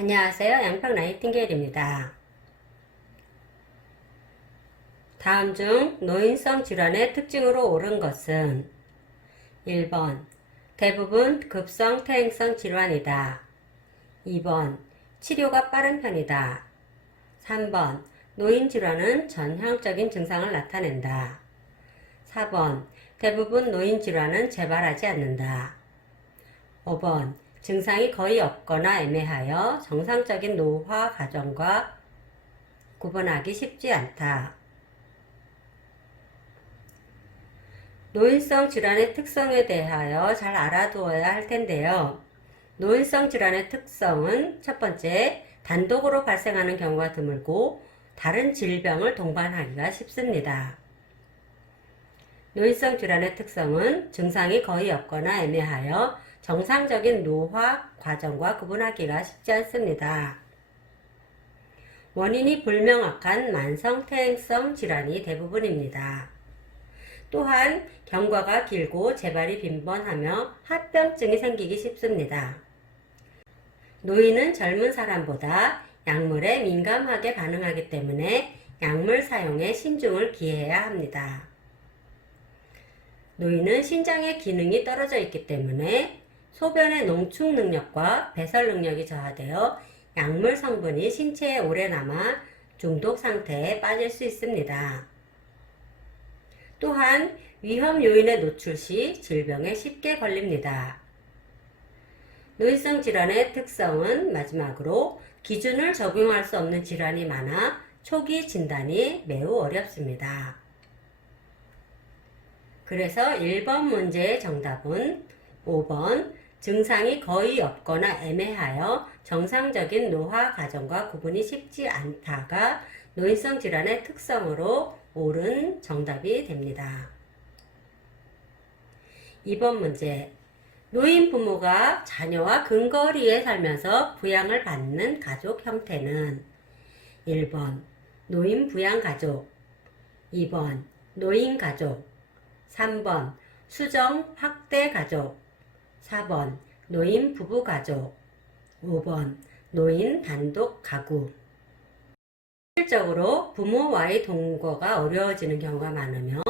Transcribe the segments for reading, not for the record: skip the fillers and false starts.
안녕하세요. 양평 나이팅게일입니다. 다음 중 노인성 질환의 특징으로 옳은 것은 1번 대부분 급성 퇴행성 질환이다. 2번 치료가 빠른 편이다. 3번 노인 질환은 전형적인 증상을 나타낸다. 4번 대부분 노인 질환은 재발하지 않는다. 5번 증상이 거의 없거나 애매하여 정상적인 노화 과정과 구분하기 쉽지 않다. 노인성 질환의 특성에 대하여 잘 알아두어야 할 텐데요. 노인성 질환의 특성은 첫 번째, 단독으로 발생하는 경우가 드물고 다른 질병을 동반하기가 쉽습니다. 노인성 질환의 특성은 증상이 거의 없거나 애매하여 정상적인 노화 과정과 구분하기가 쉽지 않습니다. 원인이 불명확한 만성 퇴행성 질환이 대부분입니다. 또한 경과가 길고 재발이 빈번하며 합병증이 생기기 쉽습니다. 노인은 젊은 사람보다 약물에 민감하게 반응하기 때문에 약물 사용에 신중을 기해야 합니다. 노인은 신장의 기능이 떨어져 있기 때문에 소변의 농축 능력과 배설 능력이 저하되어 약물 성분이 신체에 오래 남아 중독 상태에 빠질 수 있습니다. 또한 위험 요인에 노출 시 질병에 쉽게 걸립니다. 노인성 질환의 특성은 마지막으로 기준을 적용할 수 없는 질환이 많아 초기 진단이 매우 어렵습니다. 그래서 1번 문제의 정답은 5번 증상이 거의 없거나 애매하여 정상적인 노화 과정과 구분이 쉽지 않다가 노인성 질환의 특성으로 옳은 정답이 됩니다. 2번 문제, 노인 부모가 자녀와 근거리에 살면서 부양을 받는 가족 형태는 1번 노인 부양가족, 2번 노인가족, 3번 수정 확대가족, 4번 노인 부부가족, 5번 노인 단독 가구. 실질적으로 부모와의 동거가 어려워지는 경우가 많으며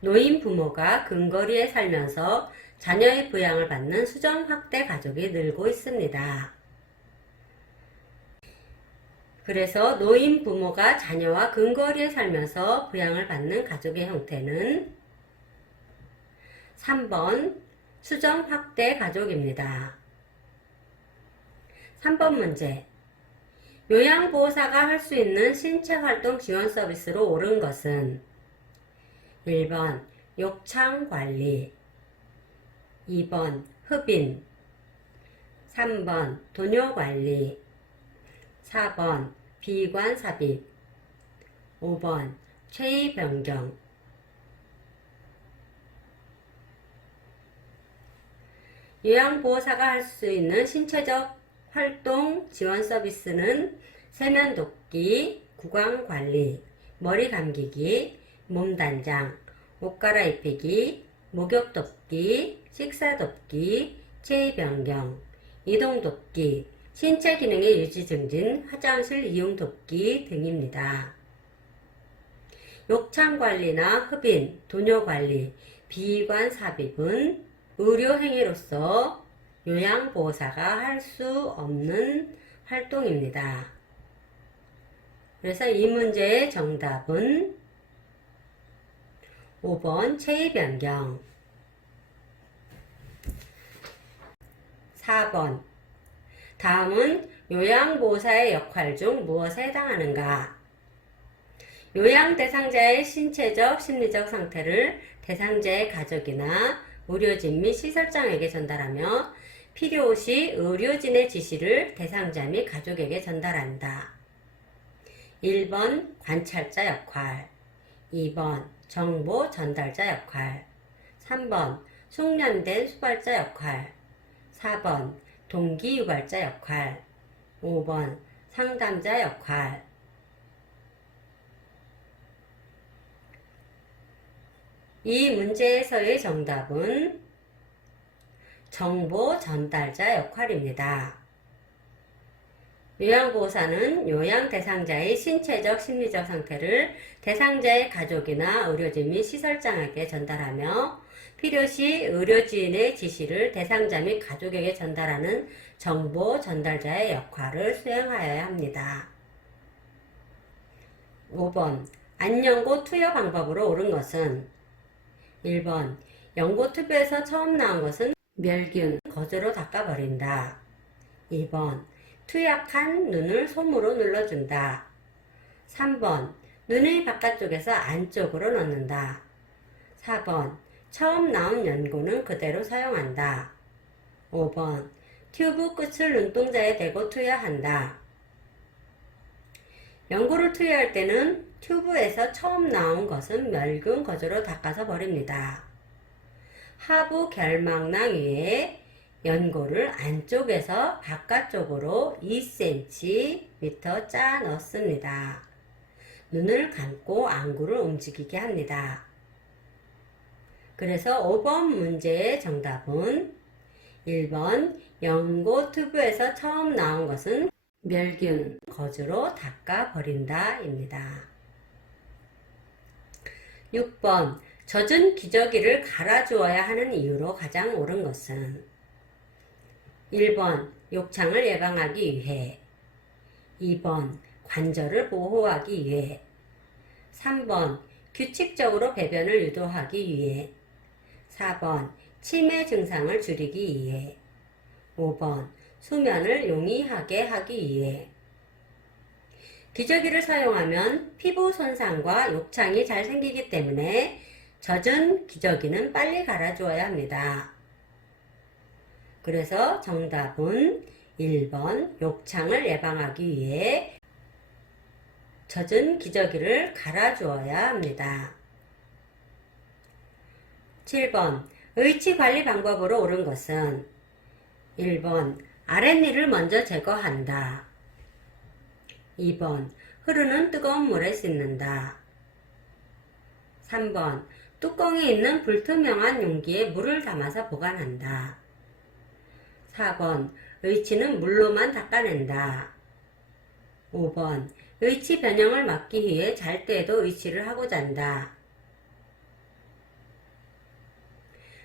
노인 부모가 근거리에 살면서 자녀의 부양을 받는 수정 확대 가족이 늘고 있습니다. 그래서 노인 부모가 자녀와 근거리에 살면서 부양을 받는 가족의 형태는 3번 수정 확대 가족입니다. 3번 문제, 요양보호사가 할 수 있는 신체활동 지원 서비스로 옳은 것은 1번 욕창관리, 2번 흡인, 3번 도뇨관리, 4번 비관삽입, 5번 체위변경. 요양보호사가 할 수 있는 신체적 활동 지원 서비스는 세면돕기, 구강관리, 머리 감기기, 몸단장, 옷 갈아입히기, 목욕돕기, 식사돕기, 체위변경, 이동돕기, 신체 기능의 유지 증진, 화장실 이용 돕기 등입니다. 욕창관리나 흡인, 도뇨관리, 비관 삽입은 의료행위로서 요양보호사가 할 수 없는 활동입니다. 그래서 이 문제의 정답은 5번 체위변경. 4번 다음은 요양보호사의 역할 중 무엇에 해당하는가? 요양 대상자의 신체적, 심리적 상태를 대상자의 가족이나 의료진 및 시설장에게 전달하며 필요시 의료진의 지시를 대상자 및 가족에게 전달한다. 1번 관찰자 역할, 2번 정보 전달자 역할, 3번 숙련된 수발자 역할, 4번 동기 유발자 역할, 5번 상담자 역할. 이 문제에서의 정답은 정보 전달자 역할입니다. 요양보호사는 요양 대상자의 신체적, 심리적 상태를 대상자의 가족이나 의료진 및 시설장에게 전달하며 필요시 의료진의 지시를 대상자 및 가족에게 전달하는 정보 전달자의 역할을 수행하여야 합니다. 5번 안연고 투여 방법으로 옳은 것은 1번 연고 투표에서 처음 나온 것은 멸균, 거즈로 닦아버린다. 2번 투약한 눈을 솜으로 눌러준다. 3번 눈의 바깥쪽에서 안쪽으로 넣는다. 4번 처음 나온 연고는 그대로 사용한다. 5번 튜브 끝을 눈동자에 대고 투여한다. 연고를 투여할 때는 튜브에서 처음 나온 것은 멸균 거즈로 닦아서 버립니다. 하부 결막낭 위에 연고를 안쪽에서 바깥쪽으로 2cm 짜 넣습니다. 눈을 감고 안구를 움직이게 합니다. 그래서 5번 문제의 정답은 1번 연고 튜브에서 처음 나온 것은 멸균 거즈로 닦아 버린다 입니다. 6번 젖은 기저귀를 갈아주어야 하는 이유로 가장 옳은 것은 1번 욕창을 예방하기 위해 2번 관절을 보호하기 위해 3번 규칙적으로 배변을 유도하기 위해 4번 치매 증상을 줄이기 위해 5번 수면을 용이하게 하기 위해 기저귀를 사용하면 피부 손상과 욕창이 잘 생기기 때문에 젖은 기저귀는 빨리 갈아주어야 합니다. 그래서 정답은 1번 욕창을 예방하기 위해 젖은 기저귀를 갈아주어야 합니다. 7번 의치 관리 방법으로 옳은 것은 1번 아랫니를 먼저 제거한다. 2번 흐르는 뜨거운 물에 씻는다. 3번 뚜껑이 있는 불투명한 용기에 물을 담아서 보관한다. 4번 의치는 물로만 닦아낸다. 5번 의치 변형을 막기 위해 잘 때에도 의치를 하고 잔다.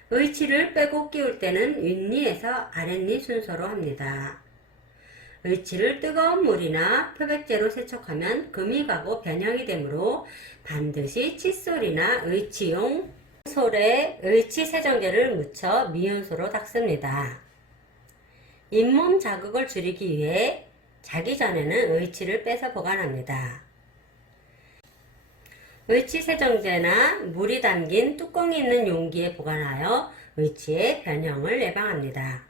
의치를 빼고 끼울 때는 윗니에서 아랫니 순서로 합니다. 의치를 뜨거운 물이나 표백제로 세척하면 금이 가고 변형이 되므로 반드시 칫솔이나 의치용 솔에 의치 세정제를 묻혀 미온수로 닦습니다. 잇몸 자극을 줄이기 위해 자기 전에는 의치를 빼서 보관합니다. 의치 세정제나 물이 담긴 뚜껑이 있는 용기에 보관하여 의치의 변형을 예방합니다.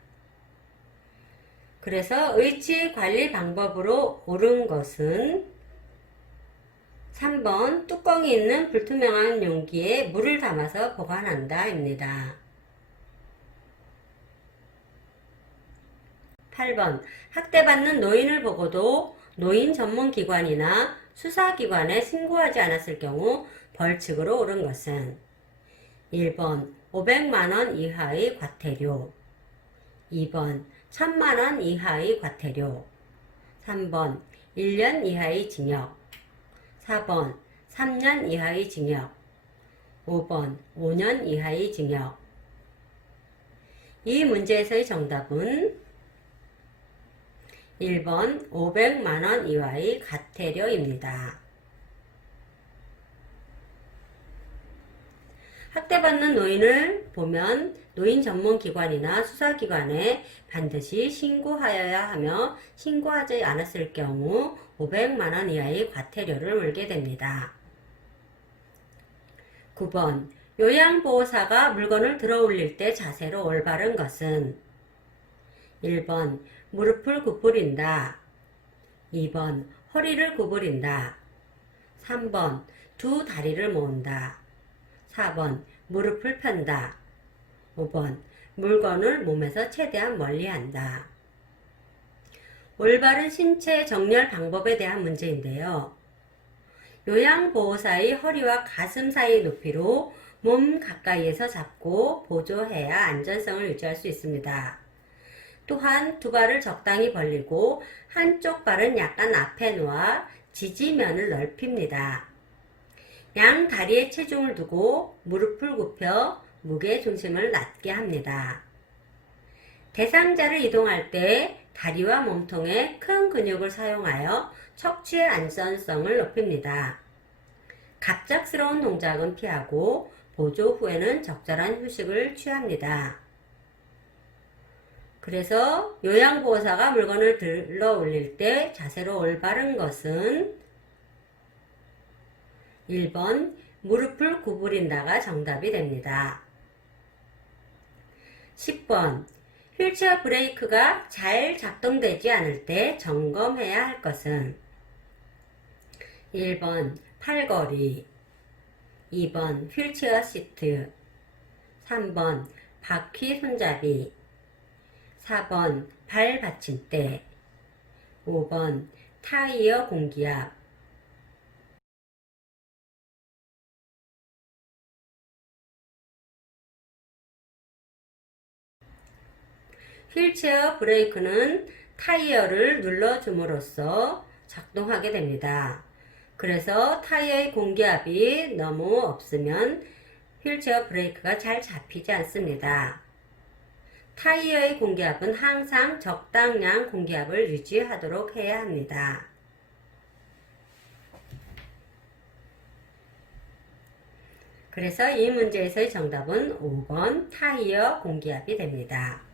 그래서 의치 관리 방법으로 옳은 것은 3번 뚜껑이 있는 불투명한 용기에 물을 담아서 보관한다 입니다. 8번 학대받는 노인을 보고도 노인 전문기관이나 수사기관에 신고하지 않았을 경우 벌칙으로 옳은 것은 1번 500만원 이하의 과태료 2번 1000만원 이하의 과태료 3번 1년 이하의 징역 4번 3년 이하의 징역 5번 5년 이하의 징역. 이 문제에서의 정답은 1번 500만원 이하의 과태료입니다. 학대받는 노인을 보면 노인 전문기관이나 수사기관에 반드시 신고하여야 하며 신고하지 않았을 경우 500만원 이하의 과태료를 물게 됩니다. 9번 요양보호사가 물건을 들어올릴 때 자세로 올바른 것은 1번 무릎을 구부린다. 2번 허리를 구부린다. 3번 두 다리를 모은다. 4번 무릎을 편다. 5번 물건을 몸에서 최대한 멀리한다. 올바른 신체 정렬 방법에 대한 문제인데요. 요양보호사의 허리와 가슴 사이 높이로 몸 가까이에서 잡고 보조해야 안전성을 유지할 수 있습니다. 또한 두 발을 적당히 벌리고 한쪽 발은 약간 앞에 놓아 지지면을 넓힙니다. 양 다리에 체중을 두고 무릎을 굽혀 무게 중심을 낮게 합니다. 대상자를 이동할 때 다리와 몸통에 큰 근육을 사용하여 척추의 안전성을 높입니다. 갑작스러운 동작은 피하고 보조 후에는 적절한 휴식을 취합니다. 그래서 요양보호사가 물건을 들러 올릴 때 자세로 올바른 것은 1번 무릎을 구부린다가 정답이 됩니다. 10번 휠체어 브레이크가 잘 작동되지 않을 때 점검해야 할 것은 1번 팔걸이, 2번 휠체어 시트, 3번 바퀴 손잡이, 4번 발 받침대, 5번 타이어 공기압. 휠체어 브레이크는 타이어를 눌러줌으로써 작동하게 됩니다. 그래서 타이어의 공기압이 너무 없으면 휠체어 브레이크가 잘 잡히지 않습니다. 타이어의 공기압은 항상 적당량 공기압을 유지하도록 해야 합니다. 그래서 이 문제에서의 정답은 5번 타이어 공기압이 됩니다.